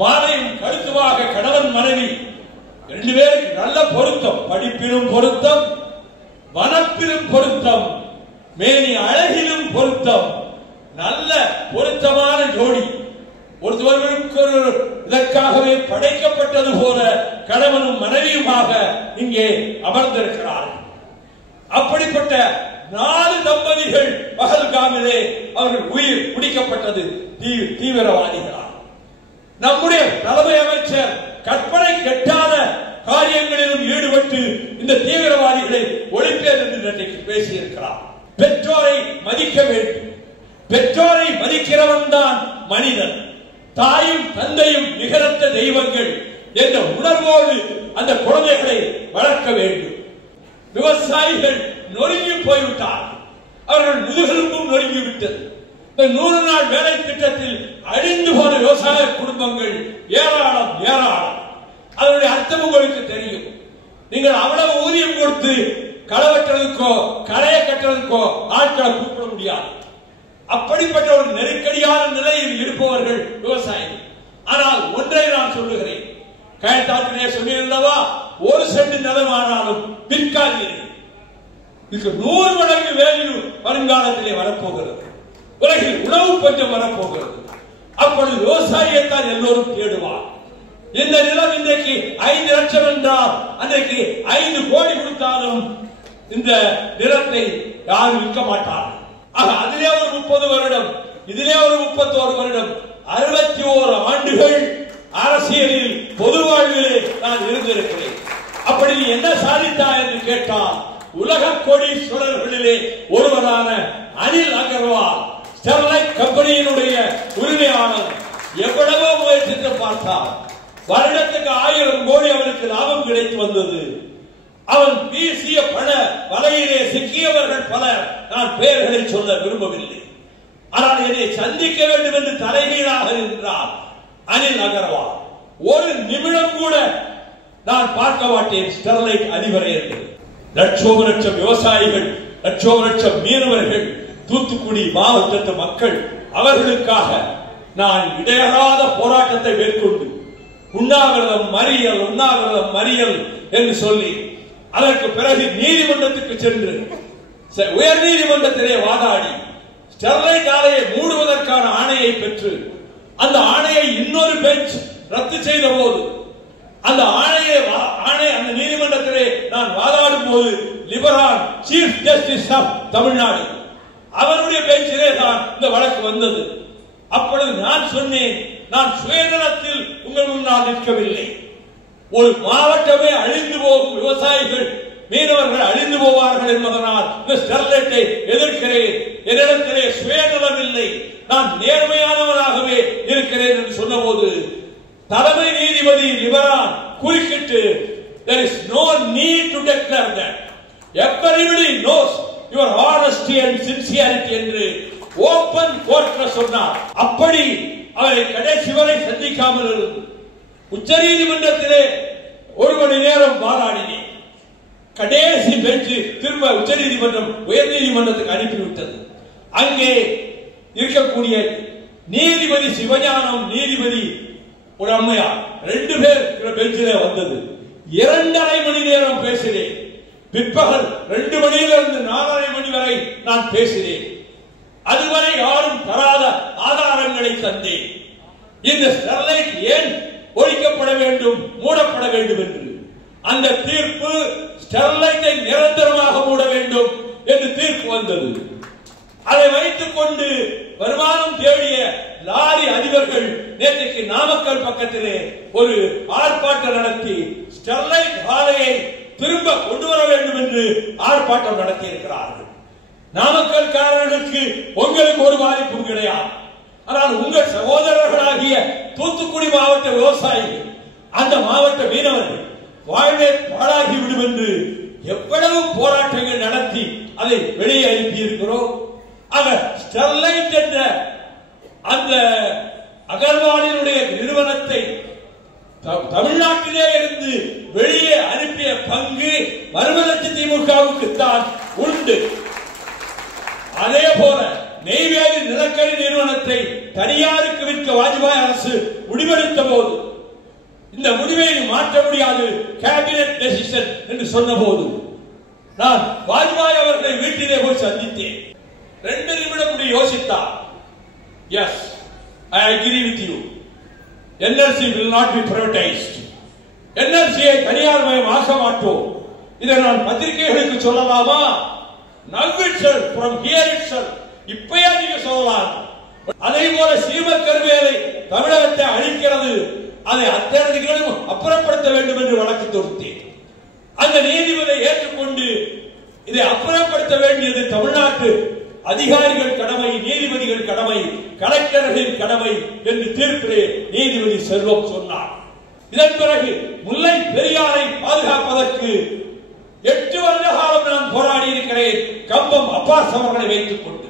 மாலையும் கருத்துவாக கணவன் மனைவி 2 பேருக்கு நல்ல பொருத்தம், படிப்பிலும் பொருத்தம், வனப்பிலும் பொருத்தம், மேனி அழகிலும் பொருத்தம், நல்ல பொருத்தமான ஜோடி. ஒருவருக்கு இதற்காகவே படைக்கப்பட்டது போல கணவனும் மனைவியுமாக இங்கே அமர்ந்திருக்கிறார்கள். அப்படிப்பட்ட 4 தம்பதிகள் பஹல்காமிலே அவர்கள் உயிர் பிடிக்கப்பட்டது தீவிரவாதிகளால். நம்முடைய தலைமை அமைச்சர் கற்பனை கெட்டாத காரியங்களிலும் ஈடுபட்டு இந்த தீவிரவாதிகளை ஒழிப்பேன் என்று பேசியிருக்கிறார். பெற்றோரை மதிக்க வேண்டும். பெற்றோரை மதிக்கிறவன் தான் மனிதன். தாயும் தந்தையும் நிகரற்ற தெய்வங்கள் என்ற உணர்வோடு அந்த குழந்தைகளை வளர்க்க வேண்டும். விவசாயிகள் நொறுங்கி போய்விட்டார். அவர்கள் முதுகெலும்பும் நொறுங்கிவிட்டது. இந்த 100 நாள் வேலை திட்டத்தில் அழிந்து போன விவசாய குடும்பங்கள் ஏராளம் ஏராளம். அதனுடைய அர்த்தம் உங்களுக்கு தெரியும். நீங்கள் அவ்வளவு ஊதியம் கொடுத்து களவற்றதுக்கோ களையை கட்டுறதுக்கோ ஆட்களை கூப்பிட முடியாது. அப்படிப்பட்ட ஒரு நெருக்கடியான நிலையில் இருப்பவர்கள் விவசாயிகள். ஆனால் ஒன்றை நான் சொல்லுகிறேன், கயத்தாத்திலே சொல்லியிருந்தவா, 1 சென்ட் நிலமானாலும் விற்காதீர்கள். இதுக்கு 100 மடங்கு வேல்யூ வருங்காலத்திலே வரப்போகிறது. உலகில் உணவு பஞ்சம் வரப்போகிறது. அப்பொழுது விவசாயியைத்தான் எல்லோரும் தேடுவார். இந்த நிலம் இன்றைக்கு 5 லட்சம் என்றால் அன்றைக்கு 5 கோடி கொடுத்தாலும் இந்த நிலத்தை யாரும் விற்க மாட்டார்கள். அதிலே ஒரு 30 வருடம், இதிலே ஒரு 31 வருடம், 61 ஆண்டுகள் அரசியலில் பொது வாழ்விலே நான் இருந்திருக்கிறேன். அப்படி நீ என்ன சாதித்தாய் என்று கேட்டால், உலக கோடீஸ்வரர்களிலே ஒருவரான அனில் அகர்வால் ஸ்டெர்லைட் கம்பெனியினுடைய உரிமையாளர் எவ்வளவோ முயற்சித்து பார்த்தார். வருடத்துக்கு 1000 கோடி அவருக்கு லாபம் கிடைத்து வந்தது. அவன் வீசிய பண வலையிலே சிக்கியவர்கள் பலர். நான் பெயர்களை சொல்ல விரும்பவில்லை. ஆனால் என்னை சந்திக்க வேண்டும் என்று தலைகீழாக நின்றார் அனில் அகர்வால். 1 நிமிடம் கூட நான் பார்க்க மாட்டேன் ஸ்டெர்லைட் அதிபரை என்று. லட்சோப லட்சம் விவசாயிகள், லட்சோப லட்சம் மீனவர்கள், தூத்துக்குடி மாவட்டத்து மக்கள், அவர்களுக்காக நான் இடையறாத போராட்டத்தை மேற்கொண்டு உண்ணாவிரதம் மறியல், உண்ணாவிரதம் மறியல் என்று சொல்லி அதற்கு பிறகு நீதிமன்றத்துக்கு சென்று உயர் நீதிமன்றத்திலே வாதாடி ஸ்டெர்லைட் ஆலையை மூடுவதற்கான ஆணையை பெற்று அந்த ஆணையை இன்னொரு பெஞ்ச் ரத்து செய்த போது அந்த அந்த நீதிமன்றத்திலே நான் வாதாடும் போது Liberhan chief justice of Tamil Nadu அவருடைய பெஞ்சிலே தான் இந்த வழக்கு வந்தது. அப்பொழுது நான் சொன்னேன், நான் சுயநலத்தில் உங்கள் முன்னால் நிற்கவில்லை. ஒரு மாவட்டமே அழிந்து போகும், விவசாயிகள் மீனவர்கள் அழிந்து போவார்கள் என்பதனால் இந்த ஸ்டெர்லைட்டை எதிர்க்கிறேன். என்னிடத்திலே சுயநலம் இல்லை, நான் நேர்மையானவனாகவே இருக்கிறேன் என்று சொன்னபோது தலைமை நீதிபதி லிபரான் குறுக்கிட்டு, there is no need to declare that, everybody knows your honesty and sincerity என்று ஓபன் கோர்ட்ல சொன்னார். அப்படி அவரை கடைசி வரை சந்திக்காமல் இருந்து உச்ச நீதிமன்றத்திலே 1 மணி நேரம் வாதாடினேன். கடைசி பெஞ்சு திரும்ப உச்ச நீதிமன்றம் உயர் நீதிமன்றத்துக்கு அனுப்பிவிட்டது. அங்கே இருக்கக்கூடிய நீதிபதி சிவஞானம், நீதிபதி ஒரு அம்மையார், 2 பேர் பெஞ்சிலே வந்தது. 2.5 மணி நேரம் பேசினேன். பிற்பகல் 2 மணியிலிருந்து 4:30 மணி வரை நான் பேசினேன். அதுவரை யாரும் தராத ஆதாரங்களை தந்தேன். இந்த ஸ்டெர்லைட் ஏன் ஒழிக்கப்பட வேண்டும், மூடப்பட வேண்டும் என்று. அந்த தீர்ப்பு ஸ்டெர்லைட்டை நிரந்தரமாக மூட வேண்டும் என்று தீர்ப்பு வந்தது. அதை வைத்துக் கொண்டு வருமானம் தேடிய லாரி அதிபர்கள் நேற்றைக்கு நாமக்கல் பக்கத்திலே ஒரு ஆர்ப்பாட்டம் நடத்தி ஸ்டெர்லைட் ஆலையை திரும்ப கொண்டு வர வேண்டும் என்று ஆர்ப்பாட்டம் நடத்தி இருக்கிறார்கள். நாமக்கல் காரர்களுக்கு உங்களுக்கு ஒரு பாதிப்பும் கிடையாது. ஆனால் உங்கள் சகோதரர்களாகிய தூத்துக்குடி மாவட்ட விவசாயிகள், அந்த மாவட்ட மீனவர்கள் வாழ்வே பாழாகிவிடும் என்று எவ்வளவு போராட்டங்கள் நடத்தி அதை வெளியே அனுப்பி இருக்கிறோம். ஆக ஸ்டெர்லைட் என்ற அந்த அகர்வாலினுடைய நிறுவனத்தை தமிழ்நாட்டிலே இருந்து வெளியே அனுப்பிய பங்கு மறுமலர்ச்சி திமுகவுக்கு தான் உண்டு. அதே போல நெய்வேலி நிலக்கரி நிறுவனத்தை தனியாருக்கு விற்க வாஜ்பாய் அரசு முடிவெடுத்த போது இந்த முடிவை மாற்ற முடியாது, கேபினட் டெசிஷன் என்று சொன்ன போது நான் வாஜ்பாய் அவர்களை வீட்டிலே போய் சந்தித்தேன். 2 நிமிடம் யோசித்தார். Yes, I agree with you. NLC will not be privatized. NLC-ஐ தனியார் மயமாக்க மாட்டோம். இதை நான் பத்திரிகைகளுக்கு சொல்லலாமா? Now itself, from here itself, இப்பயே நீங்க சொல்லலாம். அதே போல ஸ்ரீமத் கருவேலை தமிழகத்தை அழிக்கிறது, அதை அத்தனைகளும் அப்புறப்படுத்த வேண்டும் என்று வழக்கு தொடுத்தேன். அந்த நீதிபதியை ஏற்றுக்கொண்டு இதை அப்புறப்படுத்த வேண்டியது தமிழ்நாட்டு அதிகாரிகள் கடமை, நீதிபதிகள் கடமை, கலெக்டர்களின் கடமை என்று தீர்ப்பிலே நீதிபதி செல்வம் சொன்னார். இதன் பிறகு முல்லை பெரியாரை பாதுகாப்பதற்கு 8 வருட காலம் நான் போராடி இருக்கிறேன். கம்பம் அப்பாஸ் அவர்களை வைத்துக் கொண்டு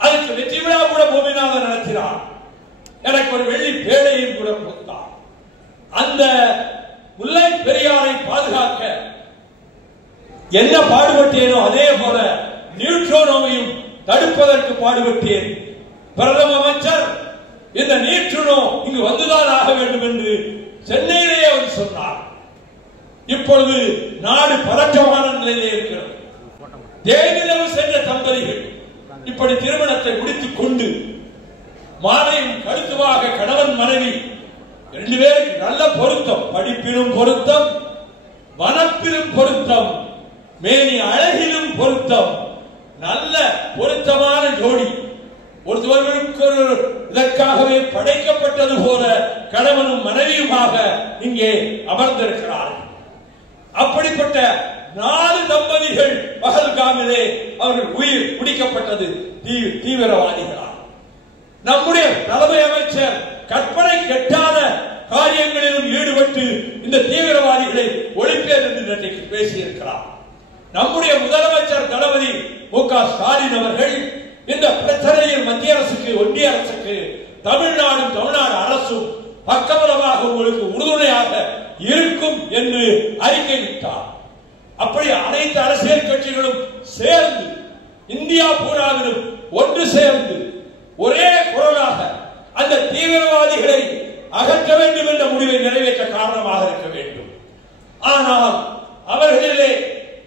அதற்கு வெற்றி விழா கூட பூமிநாதன் நடத்தினார். எனக்கு ஒரு வெள்ளி பேழையும் கூட கொடுத்தார். அந்த முல்லை பெரியாரை பாதுகாக்க என்ன பாடுபட்டேனோ அதே போல நியூட்ரோனோவையும் தடுப்பதற்கு பாடுபட்டேன். பிரதம அமைச்சர் இந்த நியூட்ரோனோ இங்கு வந்துதான் ஆக வேண்டும் என்று சென்னையிலேயே அவர் சொன்னார். இப்பொழுது நாடு பதற்றமான நிலையிலே இருக்கிறது. தேனிலவு சென்ற தம்பதிகள் இப்படி திருமணத்தை முடித்துக் கொண்டு மாலையும் கருத்துவாக கணவன் மனைவி 2 பேருக்கு நல்ல பொருத்தம், படிப்பிலும் பொருத்தம், வனப்பிலும் பொருத்தம், மேனி அழகிலும் பொருத்தம், நல்ல பொருத்தமான ஜோடி. ஒருவருக்கு இதற்காகவே படைக்கப்பட்டது போல கணவனும் மனைவியுமாக இங்கே அமர்ந்திருக்கிறார்கள். அப்படிப்பட்ட 4 தம்பதிகள் பஹல்காமிலே அவர்கள் உயிர் பிடிக்கப்பட்டது தீவிரவாதிகளால். நம்முடைய தலைமை அமைச்சர் கற்பனை கெட்டாத காரியங்களிலும் ஈடுபட்டு இந்த தீவிரவாதிகளை ஒழிப்பேன் என்று பேசியிருக்கிறார். நம்முடைய முதலமைச்சர் தளபதி மு.க. ஸ்டாலின் அவர்கள் இந்த பிரச்சனையில் மத்திய அரசுக்கு, ஒன்றிய அரசுக்கு, தமிழ்நாடு அரசும் பக்கபலமாக உங்களுக்கு உறுதுணையாக இருக்கும் என்று அறிக்கையிட்டார். அப்படி அனைத்து அரசியல் கட்சிகளும் சேர்ந்து இந்தியா பூராவிலும் ஒன்று சேர்ந்து ஒரே குரலாக அந்த தீவிரவாதிகளை அகற்ற வேண்டும் என்ற முடிவை நிறைவேற்ற காரணமாக இருக்க வேண்டும். ஆனால்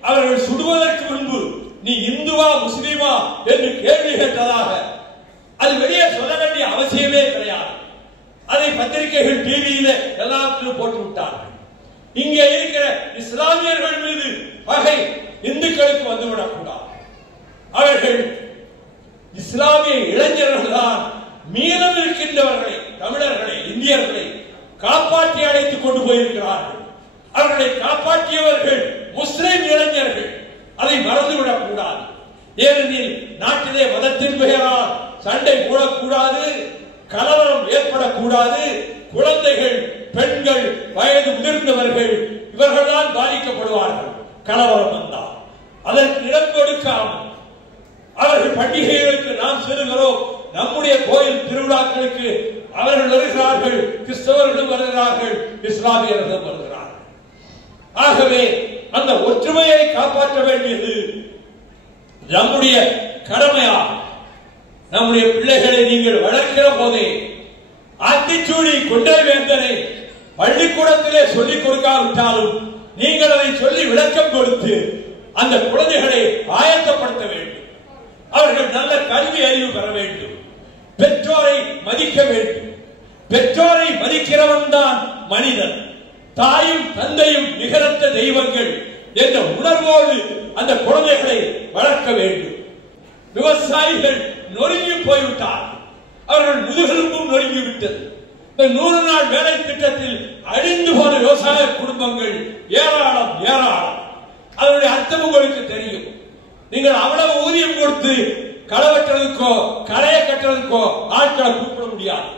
அவர்கள் சுடுவதற்கு முன்பு நீ இந்துவா முஸ்லீமா என்று கேள்வி கேட்டதாக அது வெளியே சொல்ல வேண்டிய அவசியமே கிடையாது. அதை பத்திரிகைகள் டிவியில எல்லாத்திலும் போட்டு விட்டார்கள். இங்கே இருக்கிற இஸ்லாமியர்கள் மீது பகை இந்துக்களுக்கு வந்துவிடக் கூடாது. அவர்கள் இஸ்லாமிய இளைஞர்கள் தான் மீதம் இருக்கின்றவர்களை, தமிழர்களை, இந்தியர்களை காப்பாற்றி அழைத்துக் கொண்டு போயிருக்கிறார்கள். அவர்களை காப்பாற்றியவர்கள் முஸ்லிம் இளைஞர்கள். அதை மறந்துவிடக் கூடாது. ஏனெனில் நாட்டிலே மதத்தின் பெயரால் சண்டை போடக்கூடாது, கலவரம் ஏற்படக்கூடாது. குழந்தைகள், பெண்கள், வயது முதிர்ந்தவர்கள் இவர்கள்தான் பாதிக்கப்படுவார்கள். கலவரம் வந்தால் அதற்கு இடம் கொடுக்காமல் அவர்கள் பண்டிகைகளுக்கு நாம் செல்கிறோம், நம்முடைய கோயில் திருவிழாக்களுக்கு அவர்கள் வருகிறார்கள், கிறிஸ்தவர்களும் வருகிறார்கள், இஸ்லாமியர்களும் வருகிறார்கள். ஆகவே அந்த ஒற்றுமையை காப்பாற்ற வேண்டியது நம்முடைய கடமையாகும். நம்முடைய பிள்ளைகளை நீங்கள் வளர்க்கிற போதே ஆத்திச்சூடி கொண்டை வேந்தனை பள்ளிக்கூடத்திலே சொல்லிக் கொடுக்காவிட்டாலும் நீங்கள் அதை சொல்லி விளக்கம் கொடுத்து அந்த குழந்தைகளை ஆயத்தப்படுத்த வேண்டும். அவர்கள் நல்ல கல்வி அறிவு பெற வேண்டும். பெற்றோரை மதிக்க வேண்டும். பெற்றோரை மதிக்கிறவன் தான் மனிதன். தாயும் தந்தையும் நிகரற்ற தெய்வங்கள் என்ற உணர்வோடு அந்த குழந்தைகளை வளர்க்க வேண்டும். விவசாயிகள் நொறுங்கி போய்விட்டார். அவர்கள் முதுகெலும்பும் நொறுங்கிவிட்டது. இந்த 100 நாள் வேலை திட்டத்தில் அழிந்து போன விவசாய குடும்பங்கள் ஏராளம் ஏராளம். அதனுடைய அர்த்தம் உங்களுக்கு தெரியும். நீங்கள் அவ்வளவு ஊதியம் கொடுத்து களை வெட்டுறதுக்கோ களையை கட்டுறதுக்கோ ஆட்களை கூப்பிட முடியாது.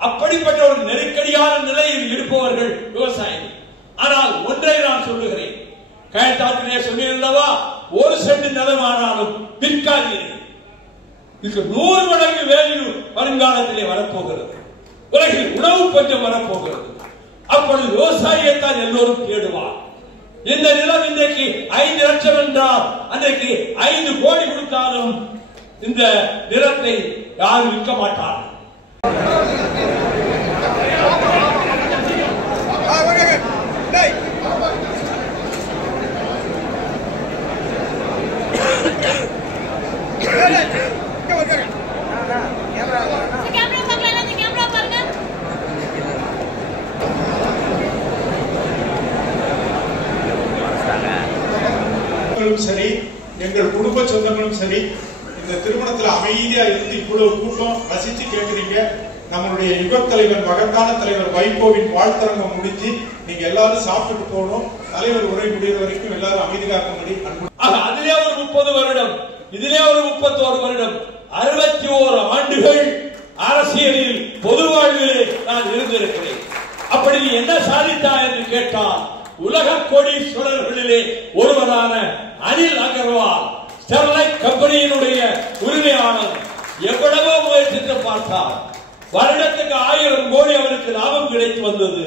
அப்படிப்பட்ட ஒரு நெருக்கடியான நிலையில் இருப்பவர்கள் விவசாயிகள். ஆனால் ஒன்றை நான் சொல்லுகிறேன், கயத்தாற்றிலே சொல்லியிருந்தவா, 1 சென்ட் நிலமானாலும் விற்காதீர்கள். இதுக்கு 100 மடங்கு வேல்யூ வருங்காலத்திலே வரப்போகிறது. உலகில் உணவு பஞ்சம் வரப்போகிறது. அப்பொழுது விவசாயியைத்தான் எல்லோரும் தேடுவார். இந்த நிலம் இன்றைக்கு 5 லட்சம் என்றால் அன்றைக்கு 5 கோடி கொடுத்தாலும் இந்த நிலத்தை யாரும் விற்க மாட்டார்கள். சரி, எங்கள் குடும்ப சொந்தங்களும் சரி, இந்த திருமணத்தில் அமைதியா இருந்து இவ்வளவு கூட்டம் ரசிச்சு கேட்கிறீங்க. நம்மளுடைய யுக தலைவர், மகத்தான தலைவர் வைகோவின் வாழ்த்தரங்கம் முடிஞ்சு நீங்க எல்லாரும் சாப்பிட்டு போகணும். தலைவர் உரை முடிகிற வரைக்கும் எல்லாரும் அமைதி காக்கும்படி அதிலே ஒரு 30 வருடம், இதிலே ஒரு 31 வருடம், 61 ஆண்டுகள் அரசியலில் பொது வாழ்விலே நான் இருந்திருக்கிறேன். அப்படி நீ என்ன சாதித்தா என்று கேட்டால், உலக கோடீஸ்வரர்களிலே ஒருவரான அனில் அகர்வால் ஸ்டெர்லைட் கம்பெனியினுடைய உரிமையாளர் எவ்வளவோ முயற்சித்து பார்த்தார். வருடத்துக்கு 1000 கோடி அவருக்கு லாபம் கிடைத்து வந்தது.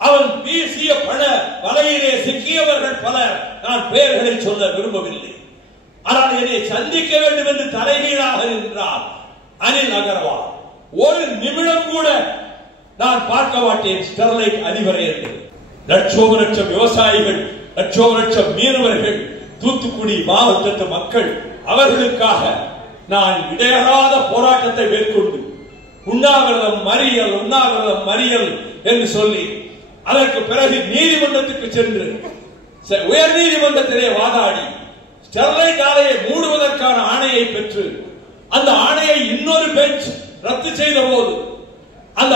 அவன் வீசிய பண வலையிலே சிக்கியவர்கள் பலர், நான் பெயர்களை சொல்ல விரும்பவில்லை. ஆனால் என்னை சந்திக்க வேண்டும் என்று தலைகீழாக நின்றார் அனில் அகர்வால். ஒரு நிமிடம் கூட நான் பார்க்க மாட்டேன் ஸ்டெர்லைட் அதிபரை என்று. லட்சம் விவசாயிகள், லட்சம் மீனவர்கள், தூத்துக்குடி மாவட்டத்து மக்கள், அவர்களுக்காக நான் இடையறாத போராட்டத்தை மேற்கொண்டு உண்ணாவிரதம் மறியல் என்று சொல்லி அதற்கு பிறகு நீதிமன்றத்துக்கு சென்று உயர் நீதிமன்றத்திலே வாதாடி ஸ்டெர்லைட் ஆலையை மூடுவதற்கான ஆணையை பெற்று அந்த ஆணையை இன்னொரு பெஞ்ச் ரத்து செய்த போது அந்த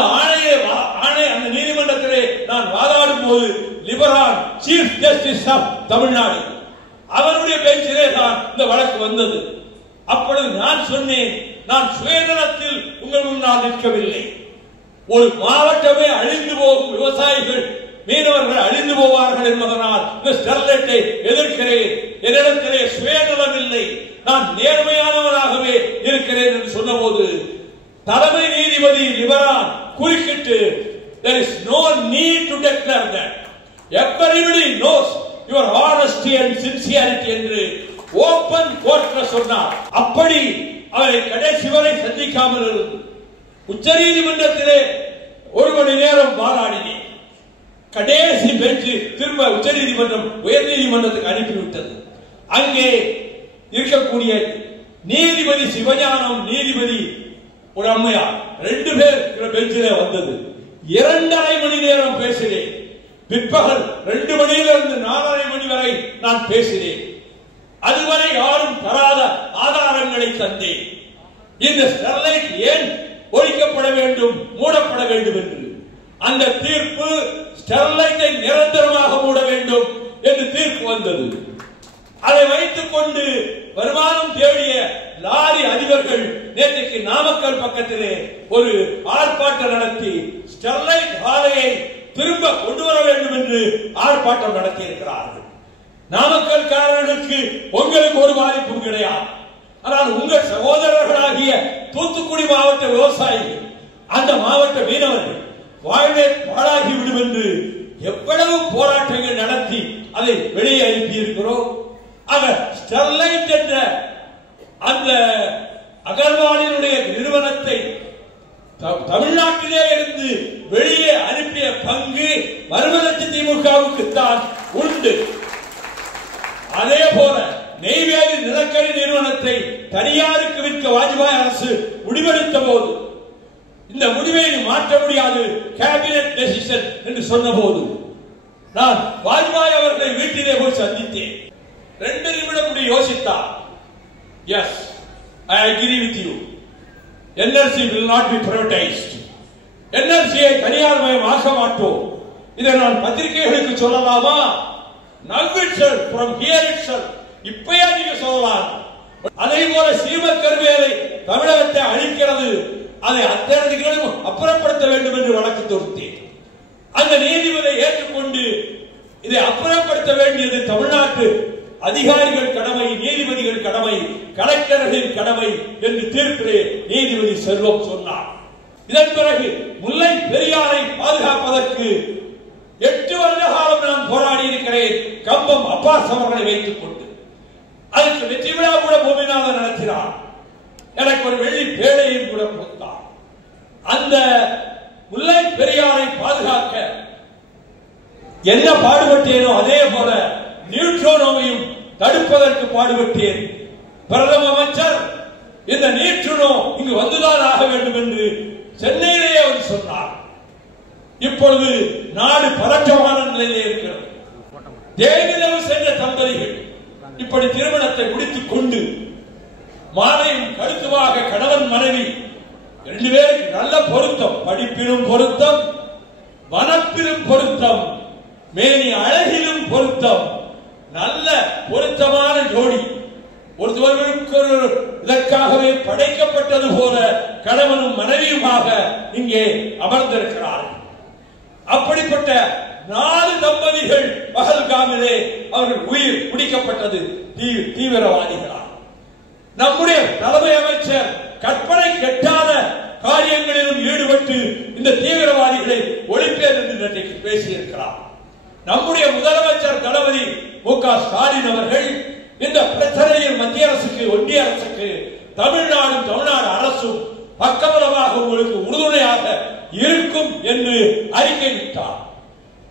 அந்த நீதிமன்றத்திலே நான் வாதாடும் போது Liberhan chief justice of Tamil Nadu அவருடைய பெஞ்சிலே தான் இந்த வழக்கு வந்தது. அப்பொழுது நான் சொன்னேன், நான் சுயநலத்தில் உங்கள் முன்னால் நிற்கவில்லை. ஒரு மாவட்டமே அழிந்து போகும், விவசாயிகள் மீனவர்கள் அழிந்து போவார்கள் என்பதனால் இந்த ஸ்டெர்லைட்டை எதிர்க்கிறேன். என்னிடத்திலே சுயநலம் இல்லை, நான் நேர்மையானவராகவே இருக்கிறேன் என்று சொன்னபோது தலைமை நீதிபதி லிபரான் குறுக்கிட்டு, there is no need to declare that, everybody knows your honesty and sincerity என்று ஓபன் கோர்ட்ல சொன்னார். அப்படி அவரை கடைசி வரை சந்திக்காமல் இருந்து உச்ச நீதிமன்றத்திலே 1 மணி நேரம் வாதாடினேன். கடைசி பெஞ்சு திரும்ப உச்ச நீதிமன்றம் உயர் நீதிமன்றத்துக்கு அனுப்பிவிட்டது. அங்கே இருக்கக்கூடிய நீதிபதி சிவஞானம், நீதிபதி ஒரு அம்மையார், 2 பேர் பெஞ்சிலே வந்தது. 2.5 மணி நேரம் பேசினேன். பிற்பகல் 2 மணியிலிருந்து 4:30 மணி வரை நான் பேசினேன். அதுவரை யாரும் தராத ஆதாரங்களை தந்தேன். இந்த ஸ்டெர்லைட் ஏன் ஒழிக்கப்பட வேண்டும், மூடப்பட வேண்டும் என்று. அந்த தீர்ப்பு ஸ்டெர்லைட்டை நிரந்தரமாக மூட வேண்டும் என்று தீர்ப்பு வந்தது. அதை வைத்துக் கொண்டு வருமானம் தேடிய லாரி அதிபர்கள் நேற்றைக்கு நாமக்கல் பக்கத்திலே ஒரு ஆர்ப்பாட்டம் நடத்தி ஸ்டெர்லைட் ஆலையை திரும்ப கொண்டு வர வேண்டும் என்று ஆர்ப்பாட்டம் நடத்தி இருக்கிறார்கள். நாமக்கல்காரர்களுக்கு உங்களுக்கு ஒரு பாதிப்பும் கிடையாது. ஆனால் உங்கள் சகோதரர்களாகிய தூத்துக்குடி மாவட்ட விவசாயிகள், அந்த மாவட்ட மீனவர்கள் வாழ்வே பாழாகிவிடும் என்று எவ்வளவு போராட்டங்கள் நடத்தி அதை வெளியே அனுப்பி இருக்கிறோம். ஆக ஸ்டெர்லைட் என்ற அந்த அகர்வாலினுடைய நிறுவனத்தை தமிழ்நாட்டிலே இருந்து வெளியே அனுப்பிய பங்கு மறுமலர்ச்சி திமுகவுக்கு தான் உண்டு. அதே போல நெய்வேலி நிலக்கரி நிறுவனத்தை தனியாருக்கு விற்க வாஜ்பாய் அரசு முடிவெடுத்த போது இந்த முடிவை மாற்ற முடியாது, கேபினட் டெசிஷன் என்று சொன்ன போது நான் வாஜ்பாய் அவர்களை வீட்டிலே போய் சந்தித்தேன். 2 நிமிடம் யோசித்தார். Yes, I agree with you, NLC will not be privatized. என்எல்சியை தனியார் மயம் ஆக்க மாட்டோம். இதை நான் பத்திரிகைகளுக்கு சொல்லலாமா? Now itself, from here itself, இப்பயா நீங்க சொல்லலாம். அதே போல ஸ்ரீமத் கருவேலை தமிழகத்தை அழிக்கிறது, அதை அத்தனைகளும் அப்புறப்படுத்த வேண்டும் என்று வழக்கு தொடுத்தேன். அந்த நீதிபதியை ஏற்றுக்கொண்டு இதை அப்புறப்படுத்த வேண்டியது தமிழ்நாட்டு அதிகாரிகள் கடமை, நீதிபதிகள் கடமை, கலெக்டர்களின் கடமை என்று தீர்ப்பிலே நீதிபதி செல்வம் சொன்னார். இதன் பிறகு முல்லை பெரியாரை பாதுகாப்பதற்கு 8 வருட காலம் நான் போராடி இருக்கிறேன். கம்பம் அப்பாஸ் அவர்களை வைத்துக் கொண்டு அதற்கு வெற்றி விழா கூட பூமிநாதன் நடத்தினார். எனக்கு ஒரு வெள்ளி பேழையும் கூட கொடுத்தார். அந்த முல்லை பெரியாரை பாதுகாக்க என்ன பாடுபட்டேனோ அதே போல நியூட்ரோனோவையும் தடுப்பதற்கு பாடுபட்டேன். பிரதம அமைச்சர் இந்த நியூட்ரோனோ இங்கு வந்துதான் ஆக வேண்டும் என்று சென்னையிலேயே அவர் சொன்னார். இப்பொழுது நாடு பதற்றமான நிலையிலே இருக்கிறது. தேவிதவு சென்ற தம்பதிகள் இப்படி திருமணத்தை முடித்துக் கொண்டு மாலையும் கருத்துவாக கணவன் மனைவி 2 பேருக்கு நல்ல பொருத்தம், படிப்பிலும் பொருத்தம், வனப்பிலும் பொருத்தம், மேனி அழகிலும் பொருத்தம், நல்ல பொருத்தமான ஜோடி. ஒருவருக்கு இதற்காகவே படைக்கப்பட்டது போல கணவனும் மனைவியுமாக இங்கே அமர்ந்திருக்கிறார்கள். அப்படிப்பட்ட 4 தம்பதிகள் பஹல்காமிலே அவர்கள் உயிர் பிடிக்கப்பட்டது தீவிரவாதிகளால். நம்முடைய தலைமை அமைச்சர் கற்பனை கெட்டாத காரியங்களிலும் ஈடுபட்டு இந்த தீவிரவாதிகளை ஒழிப்பேன் என்று இன்றைக்கு பேசியிருக்கிறார். நம்முடைய முதலமைச்சர் தளபதி மு.க. ஸ்டாலின் அவர்கள் இந்த பிரச்சனையில் மத்திய அரசுக்கு, ஒன்றிய அரசுக்கு, தமிழ்நாடு அரசும் பக்கபலமாக உங்களுக்கு உறுதுணையாக இருக்கும் என்று அறிக்கை விட்டார்.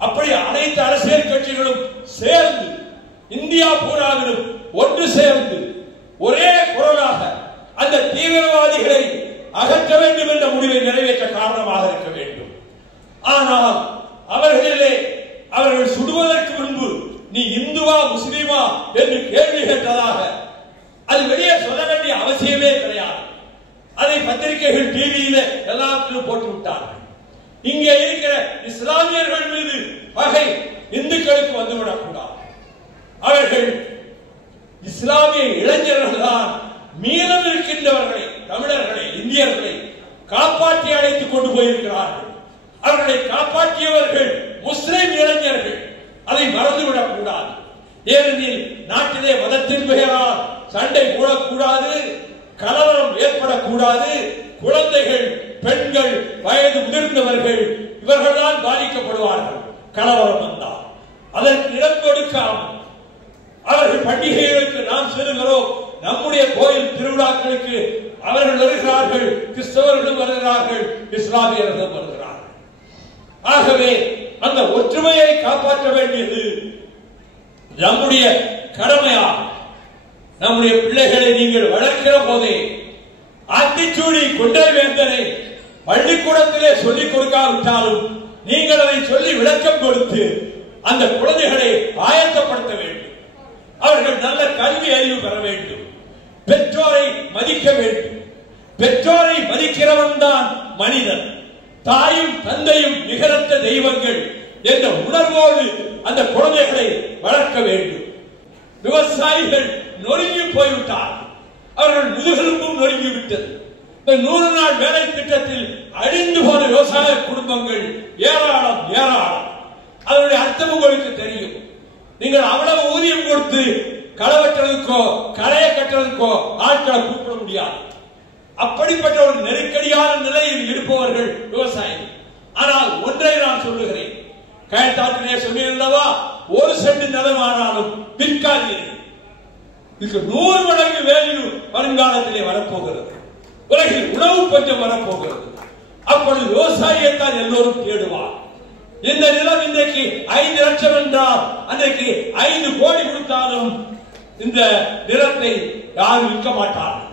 அப்படி அனைத்து அரசியல் கட்சிகளும் சேர்ந்து இந்தியா பூராவிலும் ஒன்று சேர்ந்து ஒரே குரலாக அந்த தீவிரவாதிகளை அகற்ற வேண்டும் என்ற முடிவை நிறைவேற்ற காரணமாக இருக்க வேண்டும். ஆனால் அவர்கள் சுடுவதற்கு முன்பு நீ இந்துவா முஸ்லிமா என்று கேள்வி கேட்டதாக அது வெளியே சொல்ல வேண்டிய அவசியமே கிடையாது. அதை பத்திரிகைகள் டிவியில எல்லாத்திலும் போட்டு விட்டார்கள். இங்கே இருக்கிற இஸ்லாமியர்கள் மீது பகை இந்துக்களுக்கு வந்துவிடக் கூடாது. அவர்கள் இஸ்லாமிய இளைஞர்கள் தான் மீதம் இருக்கின்றவர்களை, தமிழர்களை, இந்தியர்களை காப்பாற்றி அழைத்துக் கொண்டு போயிருக்கிறார்கள். அவர்களை காப்பாற்றியவர்கள் முஸ்லிம் இளைஞர்கள். அதை மறந்துவிடக் கூடாது. ஏனெனில் நாட்டிலே மதத்தின் பெயரால் சண்டை போடக்கூடாது, கலவரம் ஏற்படக்கூடாது. குழந்தைகள், பெண்கள், வயது முதிர்ந்தவர்கள் இவர்கள்தான் பாதிக்கப்படுவார்கள். கலவரம் வந்தால் அதற்கு இடம் கொடுக்காமல் அவர்கள் பண்டிகைகளுக்கு நாம் செல்கிறோம், நம்முடைய கோயில் திருவிழாக்களுக்கு அவர்கள் வருகிறார்கள், கிறிஸ்தவர்களும் வருகிறார்கள், இஸ்லாமியர்களும் வருகிறார்கள். ஆகவே அந்த ஒற்றுமையை காப்பாற்ற வேண்டியது நம்முடைய கடமையாகும். நம்முடைய பிள்ளைகளை நீங்கள் வளர்க்கிற போதே ஆத்திச்சூடி கொண்டவேந்தனை பள்ளிக்கூடத்திலே சொல்லிக் கொடுக்காவிட்டாலும் நீங்கள் அதை சொல்லி விளக்கம் கொடுத்து அந்த குழந்தைகளை ஆயத்தப்படுத்த வேண்டும். அவர்கள் நல்ல கல்வி அறிவு பெற வேண்டும். பெற்றோரை மதிக்க வேண்டும். பெற்றோரை மதிக்கிறவன் தான் மனிதன். தாயும் தந்தையும் நிகரற்ற தெய்வங்கள் என்ற உணர்வோடு அந்த குழந்தைகளை வளர்க்க வேண்டும். விவசாயிகள் நொறுங்கி போய்விட்டார். அவர்கள் முதுகெலும்பும் நொறுங்கிவிட்டது. இந்த 100 நாள் வேலை திட்டத்தில் அழிந்து போன விவசாய குடும்பங்கள் ஏராளம் ஏராளம். அதனுடைய அர்த்தம் உங்களுக்கு தெரியும். நீங்கள் அவ்வளவு ஊதியம் கொடுத்து களை வெட்டுறதுக்கோ களையை கட்டுறதுக்கோ ஆட்களை கூப்பிட முடியாது. அப்படிப்பட்ட ஒரு நெருக்கடியான நிலையில் இருப்பவர்கள் விவசாயிகள். ஆனால் ஒன்றை நான் சொல்லுகிறேன், கயத்தாற்றிலே சொல்லியிருந்தவா, 1 சென்ட் நிலமானாலும் விற்காதீர்கள். இதுக்கு 100 மடங்கு வேல்யூ வருங்காலத்திலே வரப்போகிறது. உலகில் உணவு பஞ்சம் வரப்போகிறது. அப்பொழுது விவசாயியைத்தான் எல்லோரும் தேடுவார். இந்த நிலம் இன்றைக்கு 5 லட்சம் என்றால் அன்றைக்கு 5 கோடி கொடுத்தாலும் இந்த நிலத்தை யாரும் விற்க மாட்டார்கள்.